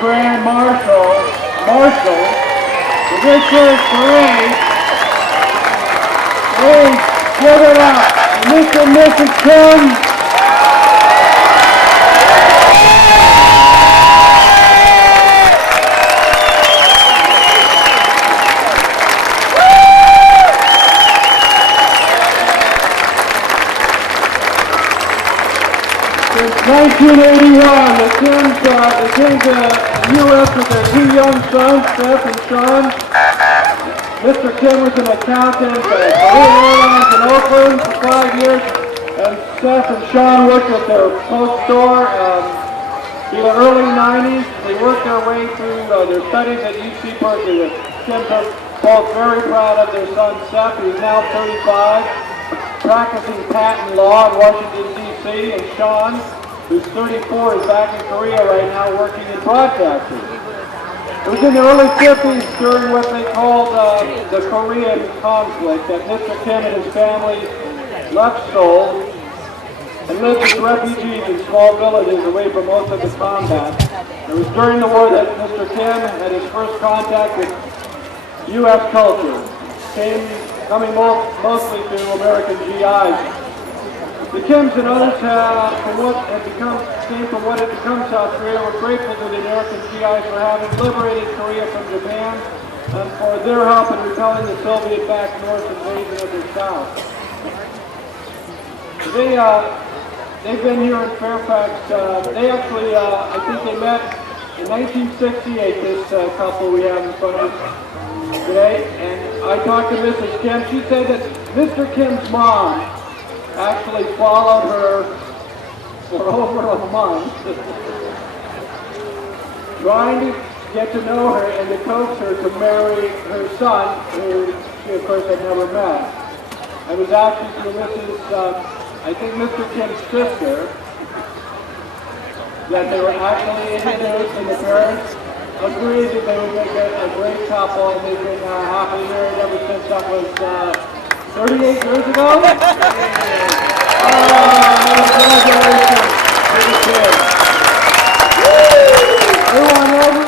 Grand Marshal, for this year's parade. Please give it up to Mr. and Mrs. Kim. Since 1981, the Kims came to the U.S. with their two young sons, Seth and Sean. Mr. Kim was an accountant at Korea Airlines in Oakland for 5 years, and Seth and Sean worked at their post store in the early 90s. They worked their way through their studies at UC Berkeley. The Kims are both very proud of their son, Seth, who's now 35. Practicing patent law in Washington, D.C., and Sean, who's 34, is back in Korea right now working in broadcasting. It was in the early 50s during what they called the Korean conflict that Mr. Kim and his family left Seoul and lived as refugees in small villages away from most of the combat. It was during the war that Mr. Kim had his first contact with U.S. culture, coming mostly to American GIs. The Kims and others came from what had become South Korea were grateful to the American GIs for having liberated Korea from Japan and for their help in repelling the Soviet-backed North invasion of the South. They've been here in Fairfax. They actually, I think they met in 1968, this couple we have in front of us today, and I talked to Mrs. Kim. She said that Mr. Kim's mom actually followed her for over a month, trying to get to know her and to coax her to marry her son, who she of course had never met. I was actually through I think Mr. Kim's sister, that they were actually introduced, and the parents agreed that they would make a great couple, and they've been happily married ever since. That was 38 years ago.